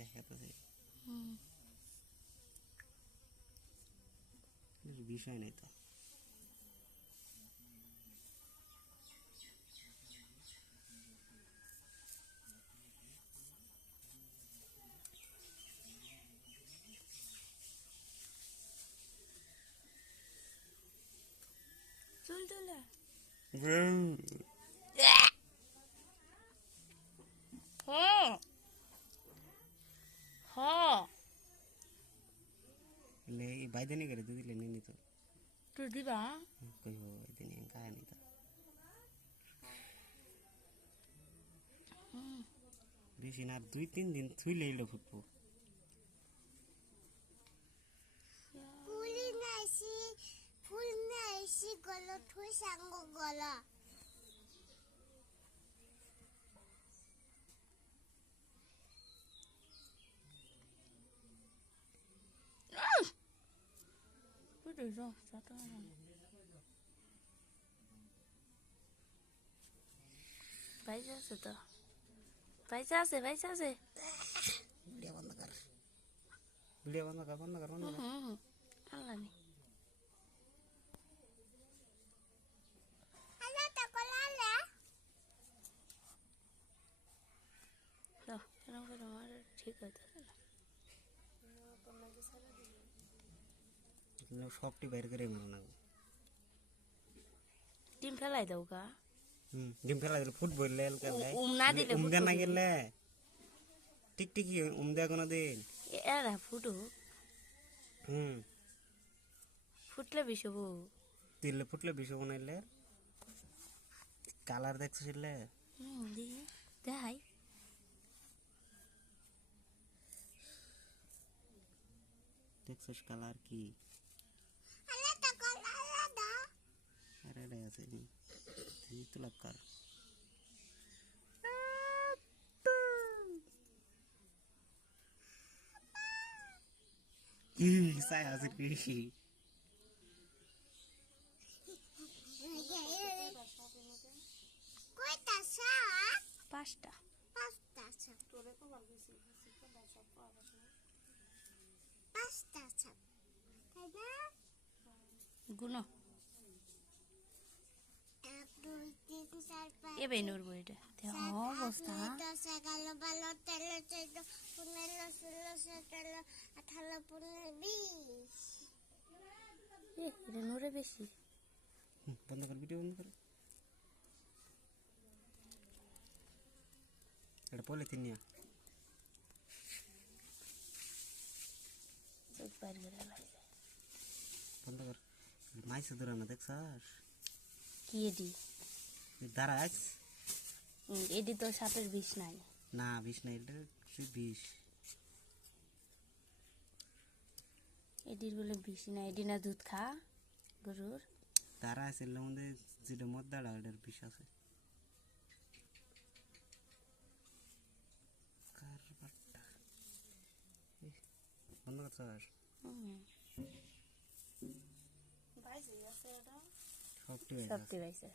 দেখাতেছে বিষয় নেই তো। চল চলে ले বাইদে নি করে দিলে নি তো তুই দিবা কইব বাইদে নি কায় নি তো বেশি না 2-3 দিন থুইলে এলো ফুটবো ফুল নাইছি গলো থুই সাঙ্গ গলা পয়সা আছে তো পয়সা আছে ভিডিও বন্ধ কর ভিডিও বন্ধ কর আল্লাহ নি ঠিক আছে সবটি বাইর করে মারো না ডিম ফেলাই দাও গা ডিম ফেলা দিলে ফুটবল লেল কে ভাই না দিলে উমদা না গেলে টিকটিকি উমদা কোন দিন এরা ফুটো ফুটলে বিষব দিলে ফুটলে বিষ বানাইলে কালার দেখছিলে দেখাই দেখছিস কালার কি আরে রে আছে নি তুই তো লাগার কি সাই আছে কি কয়টা শাক পাঁচটা পাঁচটা শাক পাঁচটা শাক তাই না গুনো 1 2 3 4 5 এ বেনুর বইটা অবস্থা 10 11 12 13 14 15 16 17 18 19 20 এটা নুরে বেশি বন্ধ কর ভিডিও বন্ধ কর এটা পলিথিন নিয়া একবার করে বন্ধ কর মাইছে দূরানো দেখছস কি এডি দাঁড়াস এডি তো সাপের বিষ নাই না বিষ নাই এটা বিষ এডির বলে বিষ নাই এডি না দুধ খা গরুর তারা আছে মধ্যে যেটা মদ দাঁড়া ওটার বিষ আছে বন্ধ করছস সবটি সবটি বাইছে